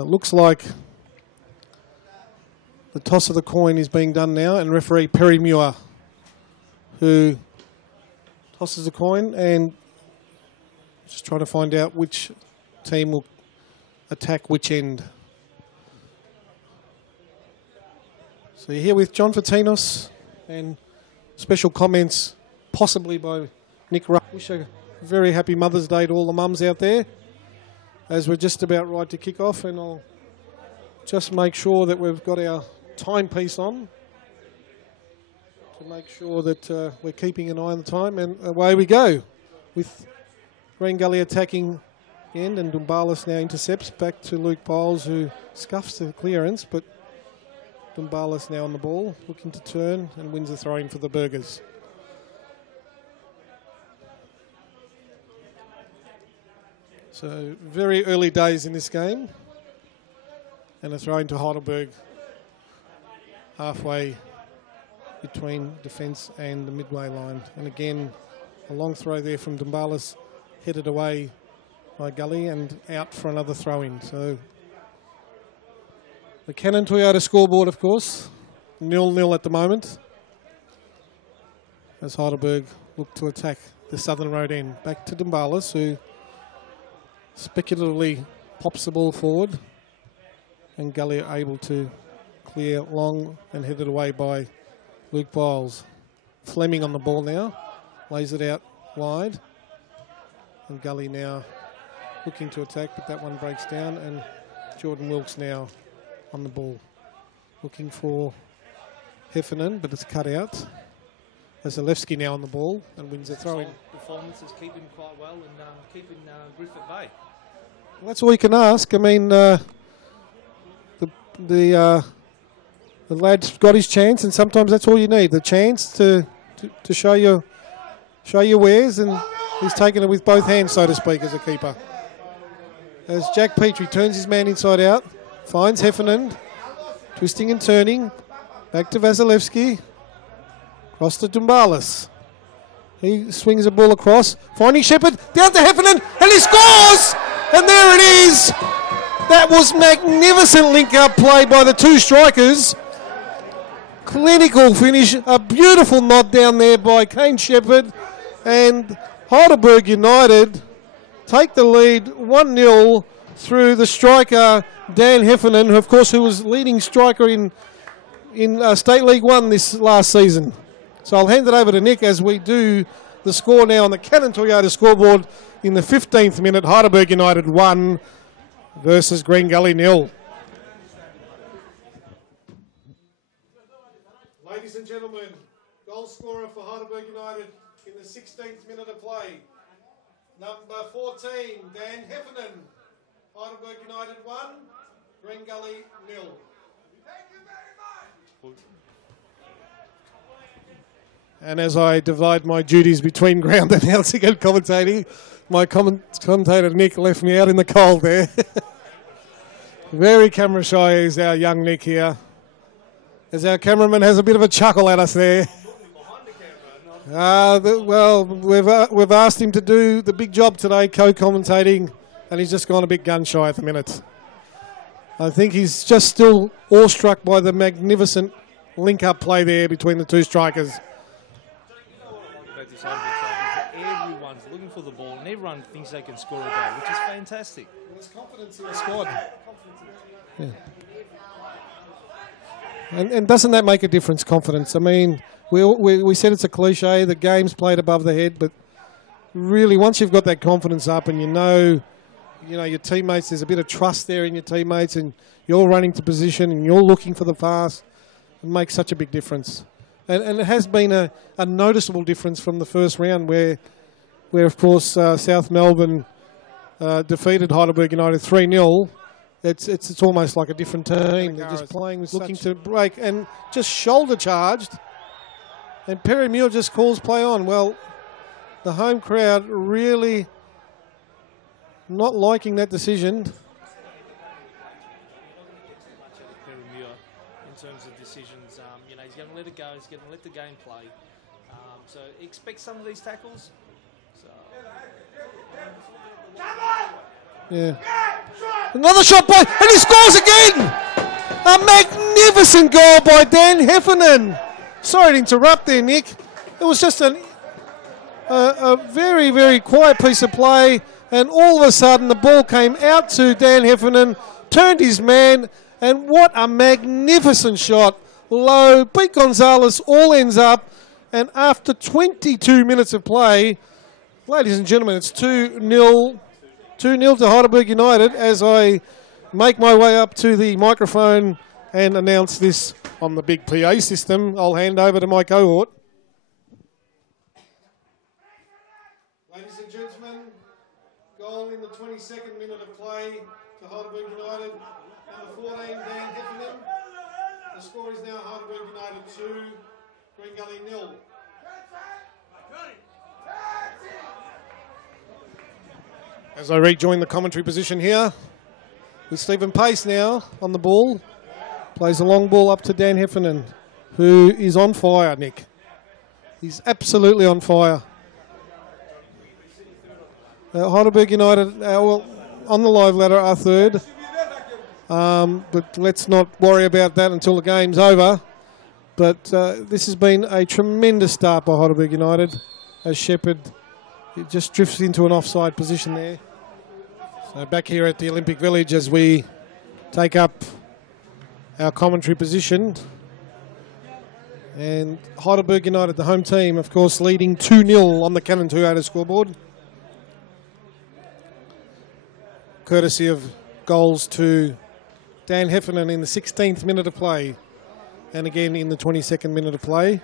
So it looks like the toss of the coin is being done now, and referee Perry Muir, who tosses the coin and just trying to find out which team will attack which end. So you're here with John Fatinos and special comments possibly by Nick Ruff. Wish a very happy Mother's Day to all the mums out there, as we're just about right to kick off, and I'll just make sure that we've got our timepiece on to make sure that we're keeping an eye on the time, and away we go with Green Gully attacking the end, and Dumbalis now intercepts back to Luke Piles, who scuffs the clearance, but Dumbalis now on the ball, looking to turn and wins the throw-in for the Burgers. So very early days in this game, and a throw into Heidelberg halfway between defence and the midway line. And again, a long throw there from Dumbalis, headed away by Gully and out for another throw-in. So the Canon Toyota scoreboard, of course, 0-0 at the moment, as Heidelberg look to attack the southern road end. Back to Dumbalis, who speculatively pops the ball forward, and Gully are able to clear long and headed away by Luke Biles. Fleming on the ball now, lays it out wide, and Gully now looking to attack, but that one breaks down, and Jordan Wilkes now on the ball, looking for Heffernan, but it's cut out. Zalewski now on the ball and wins the throw-in. Performances keeping quite well and keeping Griff at bay. Well, that's all you can ask. I mean, the lad's got his chance, and sometimes that's all you need, the chance to show your wares, and he's taken it with both hands, so to speak, as a keeper. As Jack Petrie turns his man inside out, finds Heffernan, twisting and turning, back to Vasilevsky, across to Dumbalis. He swings the ball across, finding Shepherd, down to Heffernan, and he scores! And there it is! That was magnificent link-up play by the two strikers. Clinical finish, a beautiful nod down there by Kane Shepherd, and Heidelberg United take the lead 1-0 through the striker Dan Heffernan, who, of course, who was leading striker in State League 1 this last season. So I'll hand it over to Nick as we do the score now on the Canon Toyota scoreboard in the 15th minute. Heidelberg United 1 versus Green Gully 0. Ladies and gentlemen, goal scorer for Heidelberg United in the 16th minute of play, number 14, Dan Heffernan. Heidelberg United 1, Green Gully 0. Thank you very much. And as I divide my duties between ground announcing and commentating, my commentator Nick left me out in the cold there. Very camera shy is our young Nick here, as our cameraman has a bit of a chuckle at us there. Well, we've asked him to do the big job today, co-commentating, and he's just gone a bit gun-shy at the minute. I think he's just still awestruck by the magnificent link-up play there between the two strikers. Everyone's looking for the ball, and everyone thinks they can score a goal, which is fantastic. There's confidence in the squad. Yeah. And doesn't that make a difference, confidence? I mean, we said it's a cliche, the game's played above the head, but really once you've got that confidence up and you know your teammates, there's a bit of trust there in your teammates, and you're running to position and you're looking for the pass, it makes such a big difference. And it has been a noticeable difference from the first round where of course, South Melbourne defeated Heidelberg United 3-0. It's almost like a different team. They're just playing with looking to break and just shoulder charged. And Perry Muir just calls play on. Well, the home crowd really not liking that decision. Perry Muir, in terms of decisions, he's going to let it go. He's going to let the game play. So expect some of these tackles. So. Yeah. Another shot by, and he scores again! A magnificent goal by Dan Heffernan. Sorry to interrupt there, Nick. It was just a very, very quiet piece of play, and all of a sudden the ball came out to Dan Heffernan, turned his man, and what a magnificent shot. Low, beat Gonzalez, all ends up, and after 22 minutes of play, ladies and gentlemen, it's 2-0 to Heidelberg United as I make my way up to the microphone and announce this on the big PA system. I'll hand over to my cohort. Ladies and gentlemen, goal in the 22nd minute of play to Heidelberg United. Number 14, Dan Heffernan. The score is now Heidelberg United 2, Green Gully 0. As I rejoin the commentary position here, with Stephen Pace now on the ball. Plays a long ball up to Dan Heffernan, who is on fire, Nick. He's absolutely on fire. Heidelberg United, well, on the live ladder are third. But let's not worry about that until the game's over. But this has been a tremendous start by Heidelberg United as Shepherd just drifts into an offside position there. So back here at the Olympic Village as we take up our commentary position. And Heidelberg United, the home team, of course, leading 2-0 on the Canon Toyota scoreboard. Courtesy of goals to Dan Heffernan in the 16th minute of play and again in the 22nd minute of play.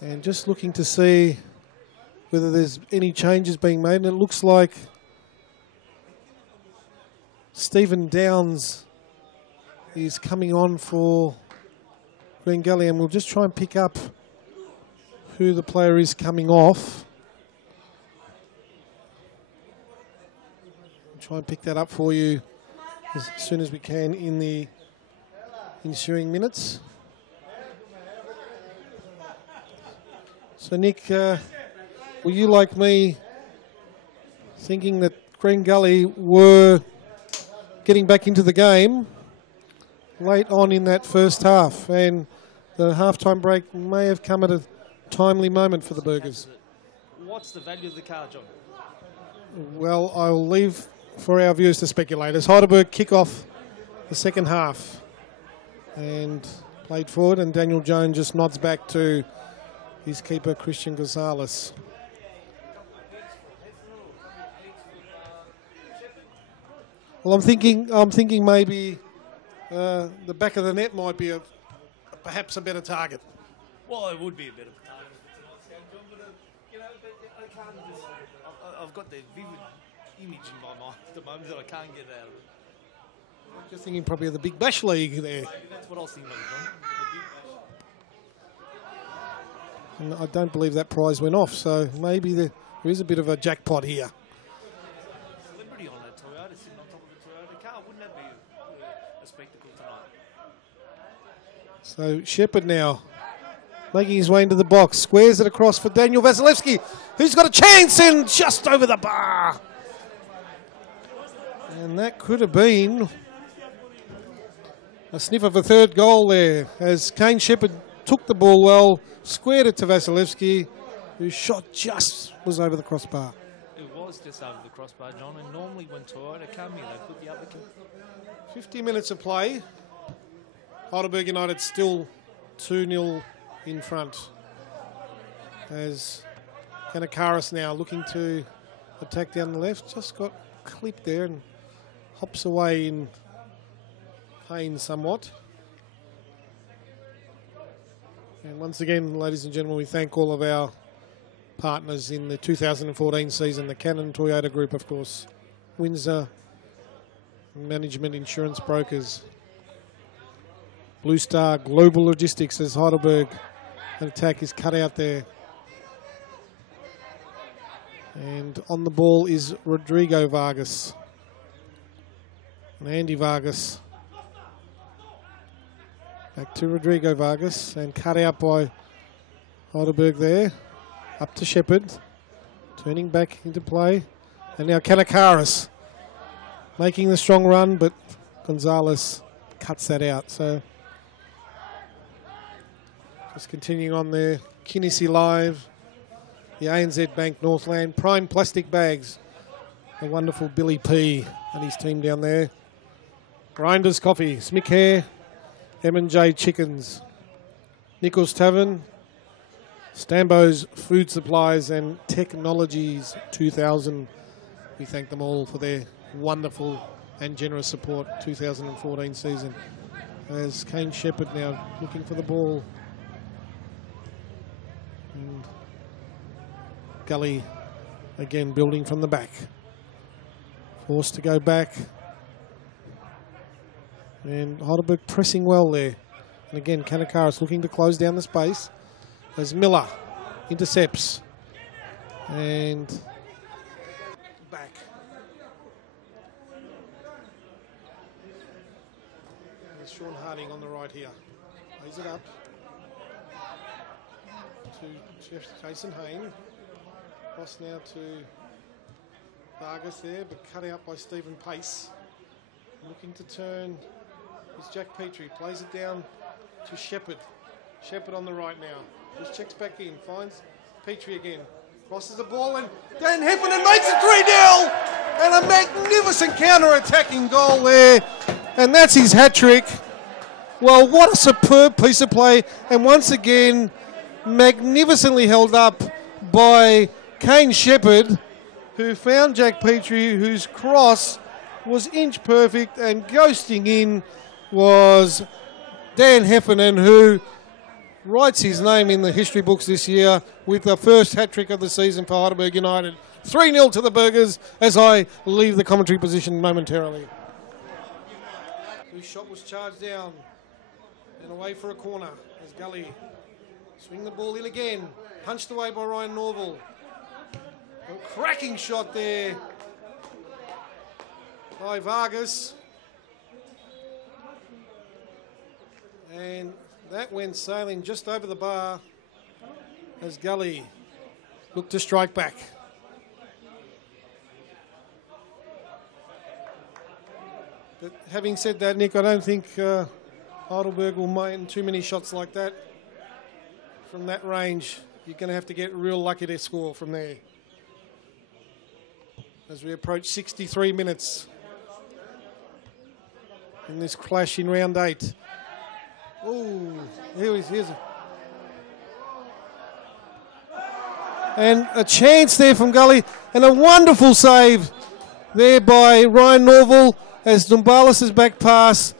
And just looking to see whether there's any changes being made. And it looks like Stephen Downs is coming on for Green Gully, and we'll just try and pick up who the player is coming off. We'll try and pick that up for you as soon as we can in the ensuing minutes. So Nick, were you like me thinking that Green Gully were getting back into the game late on in that first half, and the halftime break may have come at a timely moment for the Burgers? What's the value of the car, John? Well, I'll leave for our viewers to speculate. As Heidelberg kick off the second half and played forward, and Daniel Jones just nods back to his keeper Christian Gonzalez. Well, I'm thinking maybe the back of the net might be perhaps a better target. Well, it would be a better target John, but you know, I can't just. I've got the vivid image in my mind at the moment that I can't get out of it. I'm just thinking probably of the Big Bash League there. Maybe that's what I was thinking of, John. And I don't believe that prize went off, so maybe there is a bit of a jackpot here. Celebrity on that Toyota, sitting on top of the Toyota car. Wouldn't that be a spectacle tonight? So Shepherd now making his way into the box, squares it across for Daniel Vasilevsky, who's got a chance and just over the bar. And that could have been a sniff of a third goal there as Kane Shepherd took the ball well, squared it to Vasilevsky, whose shot just was over the crossbar. It was just over the crossbar, John, and normally when Toyota come here, they put the uppercut. 50 minutes of play. Heidelberg United still 2-0 in front. As Kanakaris now looking to attack down the left. Just got clipped there and hops away in pain somewhat. And once again, ladies and gentlemen, we thank all of our partners in the 2014 season, the Canon Toyota Group, of course, Windsor Management Insurance Brokers, Blue Star Global Logistics as Heidelberg. An attack is cut out there. And on the ball is Rodrigo Vargas. And Andy Vargas. Back to Rodrigo Vargas and cut out by Heidelberg there. Up to Shepherd. Turning back into play. And now Kanakaris. making the strong run, but Gonzalez cuts that out. So just continuing on there. Kinesi Live, the ANZ Bank Northland, Prime Plastic Bags, the wonderful Billy P and his team down there. Grinders Coffee, Smick Hair, M&J Chickens, Nichols Tavern, Stambo's Food Supplies and Technologies 2000. We thank them all for their wonderful and generous support 2014 season. As Kane Shepherd now looking for the ball. And Gully again building from the back. Forced to go back. And Heidelberg pressing well there. And again, Kanakaris looking to close down the space. As Miller intercepts. And back. There's Sean Harding on the right here. Lays it up to Jason Hayne. Cross now to Vargas there, but cut out by Stephen Pace. Looking to turn is Jack Petrie. Plays it down to Shepherd. Shepherd on the right now. Just checks back in. Finds Petrie again. Crosses the ball and Dan Heffernan makes it 3-0. And a magnificent counter-attacking goal there. And that's his hat-trick. Well, what a superb piece of play. And once again, magnificently held up by Kane Shepherd, who found Jack Petrie, whose cross was inch perfect, and ghosting in was Dan Heffernan, who writes his name in the history books this year with the first hat-trick of the season for Heidelberg United. 3-0 to the Burgers as I leave the commentary position momentarily. Whose shot was charged down and away for a corner as Gully swing the ball in again. Punched away by Ryan Norval. A cracking shot there by Vargas. And that went sailing just over the bar as Gully looked to strike back. But having said that, Nick, I don't think Heidelberg will main too many shots like that. From that range, you're going to have to get real lucky to score from there. As we approach 63 minutes in this clash in round 8. Oh, here's it. And a chance there from Gully, and a wonderful save there by Ryan Norval as Dumbalis' back pass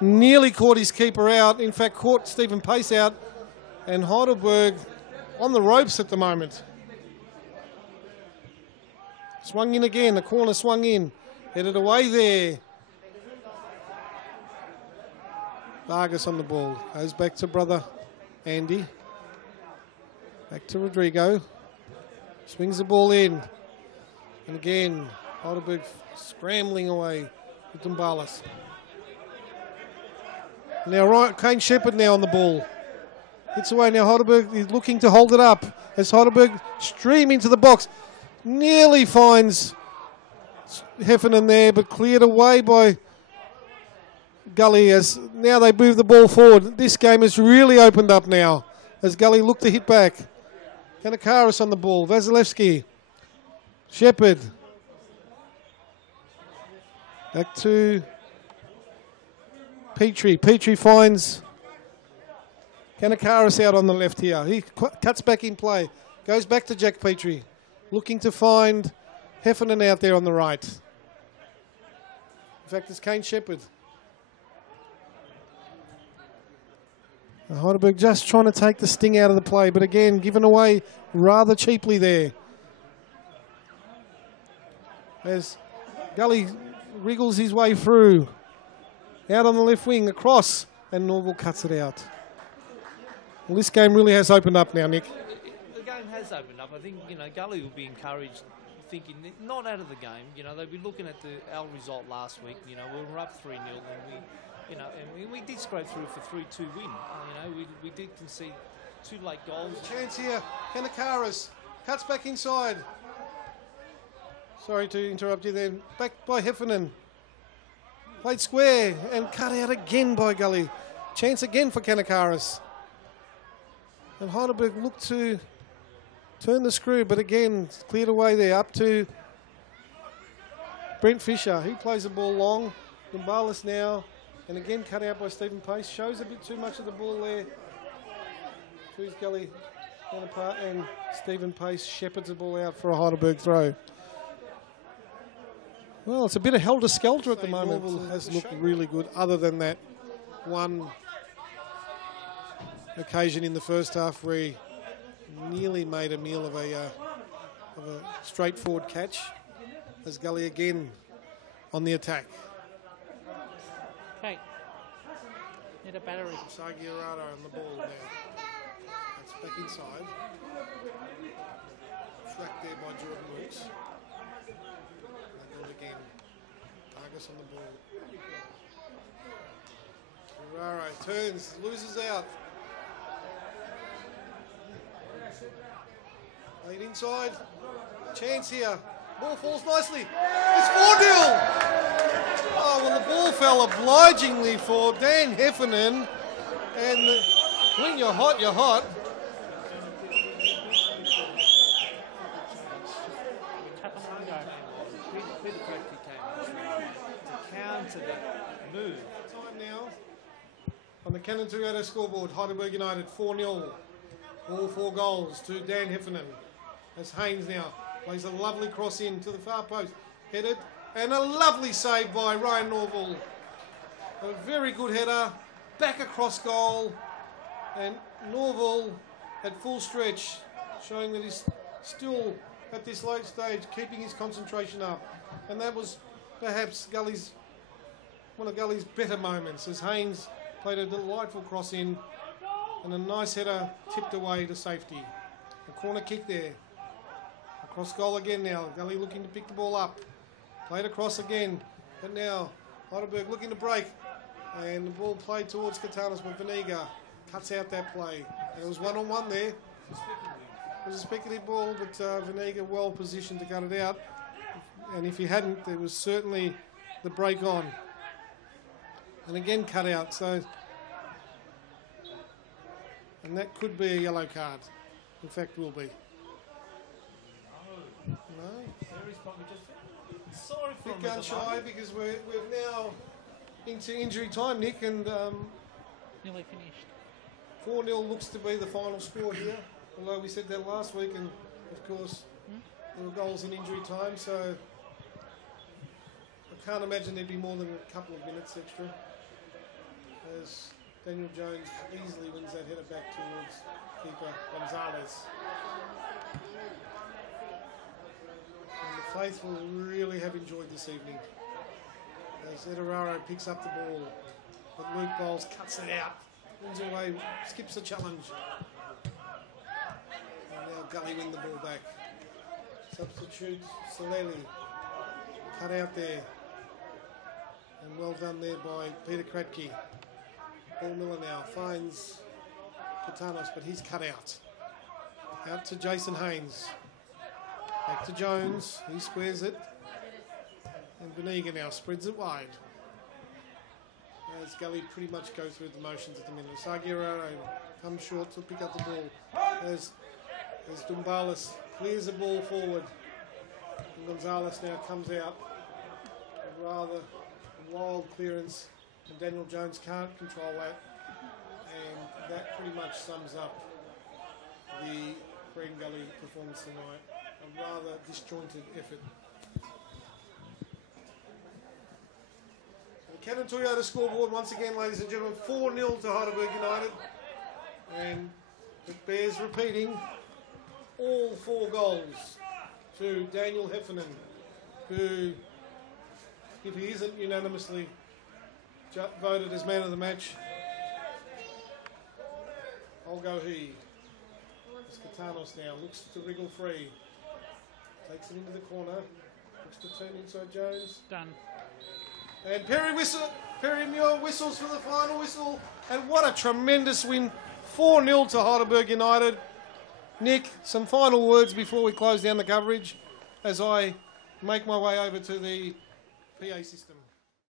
nearly caught his keeper out. In fact, caught Stephen Pace out, and Heidelberg on the ropes at the moment. Swung in again, the corner swung in, headed away there. Vargas on the ball, goes back to brother Andy. Back to Rodrigo. Swings the ball in. And again, Heidelberg scrambling away with Dumbalis. Now Kane Shepherd now on the ball. Hits away now, Heidelberg is looking to hold it up as Heidelberg stream into the box. Nearly finds Heffernan there, but cleared away by Gully as now they move the ball forward. This game has really opened up now as Gully look to hit back. Kanakaris on the ball, Vasilevsky, Shepherd. Back to Petrie. Petrie finds Kanakaris out on the left here. He cuts back in play. Goes back to Jack Petrie. Looking to find Heffernan out there on the right. In fact, it's Kane Shepherd. Heidelberg just trying to take the sting out of the play, but again, given away rather cheaply there. As Gully wriggles his way through. Out on the left wing, across, and Norval cuts it out. Well, this game really has opened up now, Nick. The game has opened up. I think, Gully will be encouraged, thinking not out of the game. They'll be looking at our result last week. We were up 3-0 and we did scrape through for 3-2 win. We did concede 2 late goals. Chance here, Kanakaris cuts back inside. Sorry to interrupt you then. Back by Heffernan. Played square and cut out again by Gully. Chance again for Kanakaris. And Heidelberg looked to turn the screw, but again, cleared away there up to Brent Fisher. He plays the ball long. Gumbalis now, and again cut out by Stephen Pace. Shows a bit too much of the ball there. Choose Gully down apart, and Stephen Pace shepherds the ball out for a Heidelberg throw. Well, it's a bit of helter-skelter at the moment. Norval has looked really good, other than that one occasion in the first half where he nearly made a meal of a straightforward catch, as Gully again on the attack. Okay. Need a battery. Sagiarado on the ball now. That's back inside. Tracked there by Jordan Wilkes. They do it again. Vargas on the ball. Guerrero turns, loses out. Lead inside. Chance here. Ball falls nicely. It's 4-0. Oh, well, the ball fell obligingly for Dan Heffernan. And when you're hot, you're hot. Counter that move. Time now on the Cannon Toyota scoreboard. Heidelberg United 4-0. All 4 goals to Dan Heffernan. As Haynes now plays a lovely cross in to the far post. Headed. And a lovely save by Ryan Norval. A very good header. Back across goal. And Norval at full stretch, showing that he's still at this late stage keeping his concentration up. And that was perhaps one of Gully's better moments, as Haynes played a delightful cross in and a nice header tipped away to safety. A corner kick there. Across goal again now. Gully looking to pick the ball up. Played across again, but now Heidelberg looking to break. And the ball played towards Katanas, but Veniga cuts out that play. And it was one-on-one there. It was a speculative ball, but Veniga well positioned to cut it out. And if he hadn't, there was certainly the break on. And again cut out, so... And that could be a yellow card. In fact, will be. No? Sorry for Bit gun shy because we're now into injury time, Nick, and Nearly finished. 4-0 looks to be the final score here. Although we said that last week, and of course there were goals in injury time, so I can't imagine there'd be more than a couple of minutes extra. As Daniel Jones easily wins that header back towards keeper Gonzalez. And the faithful really have enjoyed this evening. As Edararo picks up the ball, but Luke Bowles cuts it out, wins away, skips the challenge. And now Gully win the ball back. Substitute Soleli, cut out there. And well done there by Peter Kratke. Paul Miller now finds Patanos, but he's cut out. Out to Jason Haynes. Back to Jones, he squares it. And Veniga now spreads it wide. As Gully pretty much goes through the motions at the minute. Sagiararo comes short to pick up the ball. As Dumbalis clears the ball forward. And Gonzalez now comes out. A rather wild clearance. And Daniel Jones can't control that. And that pretty much sums up the Green Gully performance tonight. A rather disjointed effort. The Cannon Toyota scoreboard once again, ladies and gentlemen, 4-0 to Heidelberg United. And it bears repeating, all 4 goals to Daniel Heffernan, who, if he isn't unanimously voted as man of the match, I'll go he. As Katanos now looks to wriggle free. Takes it into the corner. Looks to turn inside Jones. Done. And Perry Muir whistles for the final whistle. And what a tremendous win. 4-0 to Heidelberg United. Nick, some final words before we close down the coverage as I make my way over to the PA system.